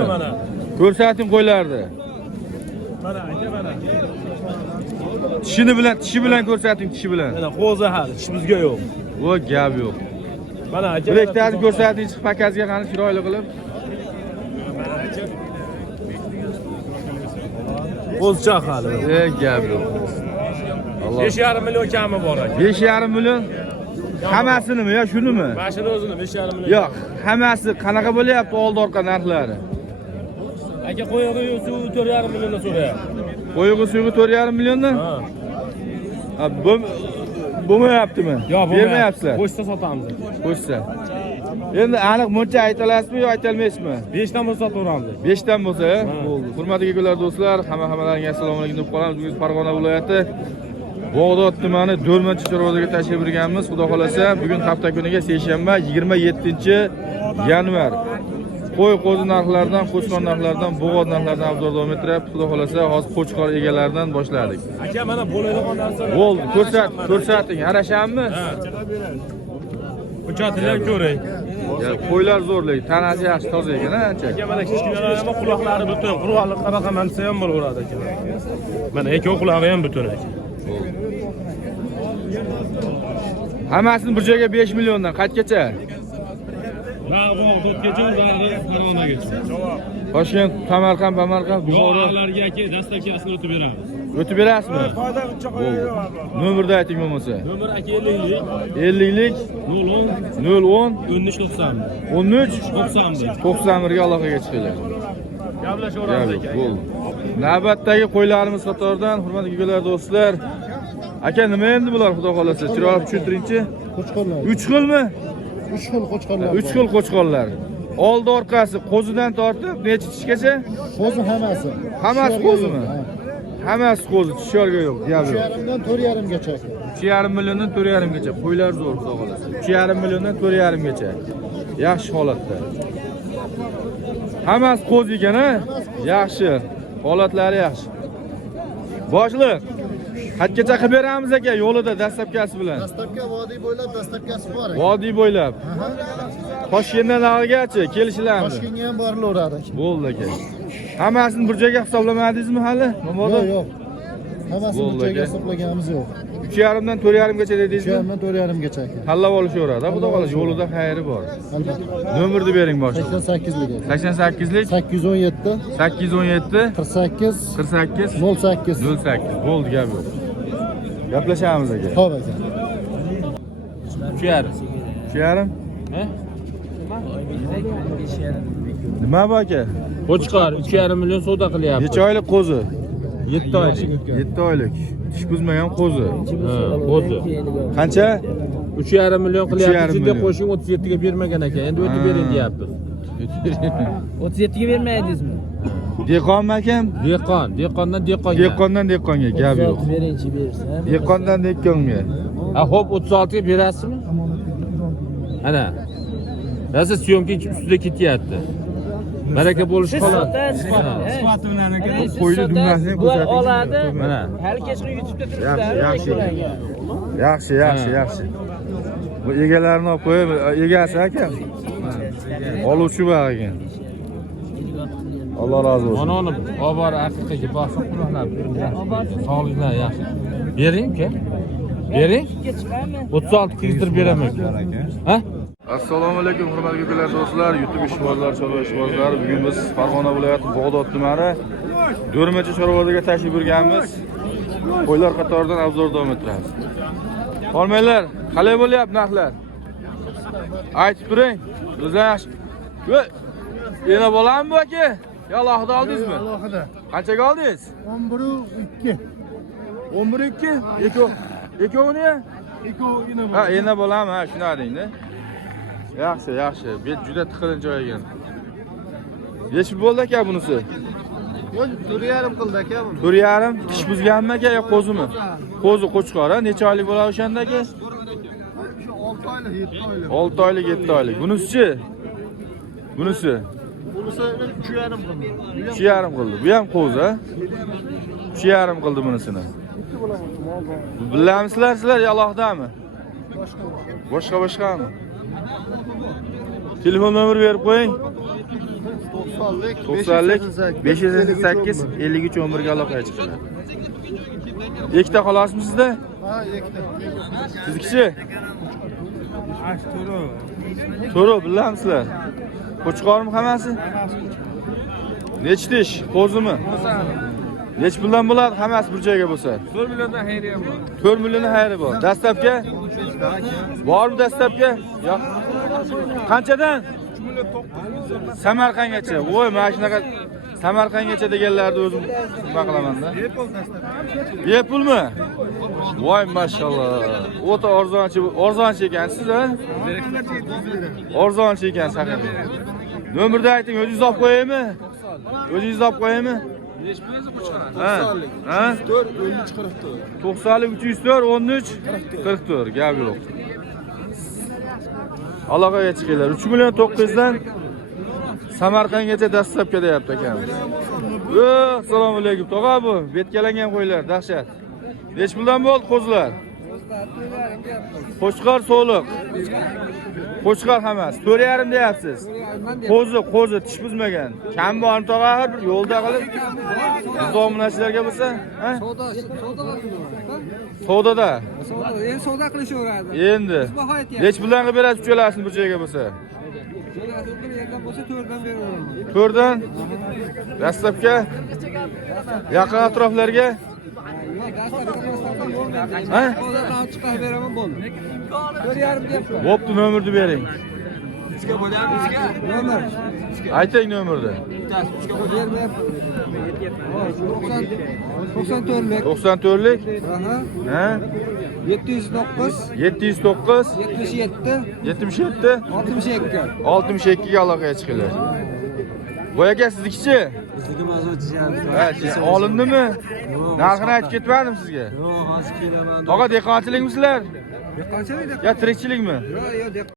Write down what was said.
million. Ko'rsating qo'ylardi. Mana aka mana. Tishi bilan ko'rsating, tishi bilan. Mana qo'zi hali, ishimizga yo'q. Vo, gap yo'q. Mana aka. Bileklarni ko'rsating, chiqib pakazga qani chiroyli qilib. Qo'zichoq hali. Gap yo'q. 5,5 million kami bor aka. 5,5 million. Hammasinimi yo shunimi? Mashina o'zini 5,5 million. Yo'q, hammasi qanaqa bo'lyapti oldi orqa narxlari? Aka qo'yig'i suv 4,5 milliondan so'rayapti. Qo'yig'i suvi 4,5 milliondan? Ha, bo'lmayaptimi? Yo'q, bermayapsizlar. Qo'shsa sotamiz. Qo'shsa. Endi aniq muncha aytalasizmi yo aytolmaysizmi? 5 dan bo'lsa sotaveramiz. 5 dan bo'lsa, bo'ldi. Hurmatli akalar, do'stlar, hammalaringga assalomu alaykum deb qolamiz. Bugun Farg'ona viloyati Bog'dod tumani Do'rmanchi-Chorvodaga tashrif buyurganmiz. Xudo xolasa, bugun hafta kuniga seshanba 27-yanvar. Qo'y-qo'zi narxlaridan, qo'chqor narxlaridan, bo'g'ot narxlaridan obzor davom ettirib, xudo xolasa, hozir qo'chqor egalaridan boshladik. Aka, mana bo'ladigan narsalar. Bo'ldi, ko'rsating, arashammi? Ha. Uchatinglar ko'ring. Qo'ylar zo'rlik, tanasi yaxshi, toza ekan, ancha. Aka, mana kichkinalar ham quloqlari butun, quruqlik qanaqa mansa ham bo'laveradi aka. Mana ikki qulog'i ham butun aka. Hammasini bir joyga 5 milliondan qaytgacha? Bog'dodgacha, Farg'onagacha. Toshkent, Samarqand, Buxoro. Yo'qlarga aka dastavkasini o'tib beramiz. O'tib berasizmi? Nomerni ayting bo'lmasa. Nomer aka 50lik 50lik 010 010 13 13 91. 91 ga aloqaga chiqinglar. Gaplashaveramiz aka. Bo'ldi. Navbatdagi qo'ylarimiz qatoridan hurmatli akalar, do'stlar. Aka, nima endi bular, xudo xolasa? Chiroyli tushuntiringchi. Qo'chqorlar. 3 xilmi? 3 xil qo'chqorlar. 3 xil qo'chqorlar. Oldi orqasi qo'zidan tortib necha tishgacha? Qo'zi hammasi. Hammasi qo'zimi? Hammasi qo'zi, tishyorga yo'q, gap yo'q. 3,5 dan 4,5 gacha. 3,5 milliondan 4,5 gacha. Qo'ylar zo'r, xudo xolasa. 3,5 milliondan 4,5 gacha. Yaxshi holatda. Hammasi qo'zi ekan-a? Yaxshi. Holatlari yaxshi. Boshliq, qachgacha qilib beramiz aka yo'lida dastlabkasi bilan? Dastlabki vodiy bo'ylab dastlabkasi bor. Vodiy bo'ylab. Toshkentdan narigachi kelishilarmi? Toshkentga ham borilaveradi. Bo'ldi aka. Hammasini bir joyga hisoblamadingizmi hali? Yo'q. Hammasini bir joyga hisoblaganimiz yo'q. 3,5 dan 4,5 gacha dedingizmi? 3,5 dan 4,5 gacha. Tanlab olishaveradi. Xudo xolasa, yo'lida xayri bor. Albatta. Nomerni bering boshqa. 88lik. 88lik 817 817 48 48 08. 08. Bo'ldi, gap yo'q. Gaplashamiz aka. Xo'p aka. 3,5. 3,5? Ha? Nima bu aka? Qo'chqor 3,5 million savdo qilyapti. Necha oylik qo'zi? 7 oylik. 7 oylik. Tish buzmagan qo'zi. Ha, qo'zi. Qancha? 3,5 million qilyapti. 3,5 Ichida million. qo'shing 37 ga bermagan ekan. Endi o'tib bering deyapti. 37 ga bermaydingizmi? Dehqonmi akam? Dehqondan dehqonga. Dehqondan dehqonga gap yo'q. Berinchi bersa. Dehqondan dehqonga. Ha, xo'p 36 ga berasizmi? Ana. Nasa syomka ustida ketyapti. Baraka bo'lish qoladi. Sifati bilan aka qo'yni dumlasini ko'rsating. oladi. Mana. Hali kechqurun YouTube'da turibdi. Yaxshi. Bu egalarini olib qo'yib, egasi akam. Oluvchi bor ekan. Alloh razı olsun. Ona olib haqiqatga boqsa quloqlar. Sog'liklar yaxshi. Bering-ku. Bering. 36 kizdirib beraman. Ha? Assalomu alaykum hurmatli akalar, do'stlar, YouTube ishbozlar, chorva ishbozlari. Bugun biz Farg'ona viloyati Bog'dod tumani Do'rmanchi-Chorvodaga tashrif buyurganmiz. Qo'ylar qatoridan obzor davom ettiramiz. Qolmanglar, qalay bo'lyapti narxlar? Aytib turing. O'zlar yaxshi. Voy, yana bolammi bu aka? Yo, alohida oldingizmi? Alohida. Qanchaga oldingiz? 11,2. 11,2? Ikkovini? Ikkovini. Ha, yana bolam, ha, shunday deng-da. Yaxshi. Bet juda tiqilinch joy ekan. Nechta bo'ldi aka bunisi? Yo'q, 4,5 qildi aka buni. 4,5. Tish buzganmi aka yo qo'zimi? Qo'zi qo'chqor, ha? Necha oylik bo'ladi o'shanda aka? 6 oylik, 7 oylik. 6 oylik, 7 oylik. Bunisi-chi? Bunisi 3,5 qildi. 3,5 qildi. Bu ham qo'zi, ha? 3,5 qildi bunisini. Bilamizlar sizlar yo alohdami? Boshqami? Telefon nomer berib qo'ying. 90'lik, 90'lik 588 53 11 ga aloqaga chiqadi. Ikkita qolasizmi sizda? Ha, ikkita. Sizniki? To'ro, bilamsizlar. Qo'chqormi hammasi? Nechi tish? Qo'zimi? Nech puldan bo'ladi hammasi bir joyga bo'lsa? 4 milliondan xayri ham bor. 4 million xayri bor. Dastlabki? Bormi dastlabki? Yo'q. Qanchadan? 3 million 900. Samarqandgacha. Voy, mana shunaqa Samarqandgacha deganlarni o'zim nima qilaman-da. Bepulmi? Voy, mashalloh. O'ta arzonchi ekansiz, ha? Arzonchi ekansiz haqiqatan. Nomerni ayting, o'zingiz olib qo'yaymi? O'zingiz olib qo'yaymi? Ha? Ha? 90'lik 304 13 44 gap yo'q. Aloqaga chiqinglar. 3 million 900 dan Samarqandgacha dastlabki deyapti akamiz. Assalomu alaykum. Tog'a bu, betkalangan qo'ylar, dahshat. Nech puldan bo'ldi qo'zlar? Qo'chqor so'liq. Qo'chqor hammasi. 4,5 deyapsiz. Qo'zi tish buzmagan. Kam bormi tog'a bir yo'lda qilib? Zominachilarga bo'lsa, ha? Savdoda. Endi savdo qilishaveradi. Endi. Nech puldan qilib berasiz uchalasini bir joyga bo'lsa? Bir yerdan bo'lsa 4dan beraman. 4dan dastlabki yaqin atroflarga ha? Hozirdan chiqarib beraman bo'ldi. 4,5 deyapman. Bo'pti, nomerni bering. Nomer. Ayting nomerni. 94lik. 94lik. Aha. Ha? 709 709 77 77 62. 62 ga aloqaga chiqinglar. Voy aka, siznikichi? Bizniki mazot chizamiz. Ha, olindimi? Narxini aytib ketmadim sizga. Yo'q, hozir kelaman. Tog'a dehqonchilikmisizlar? Qanchalik? Ya tirikchilikmi? Yo'q, yo'q.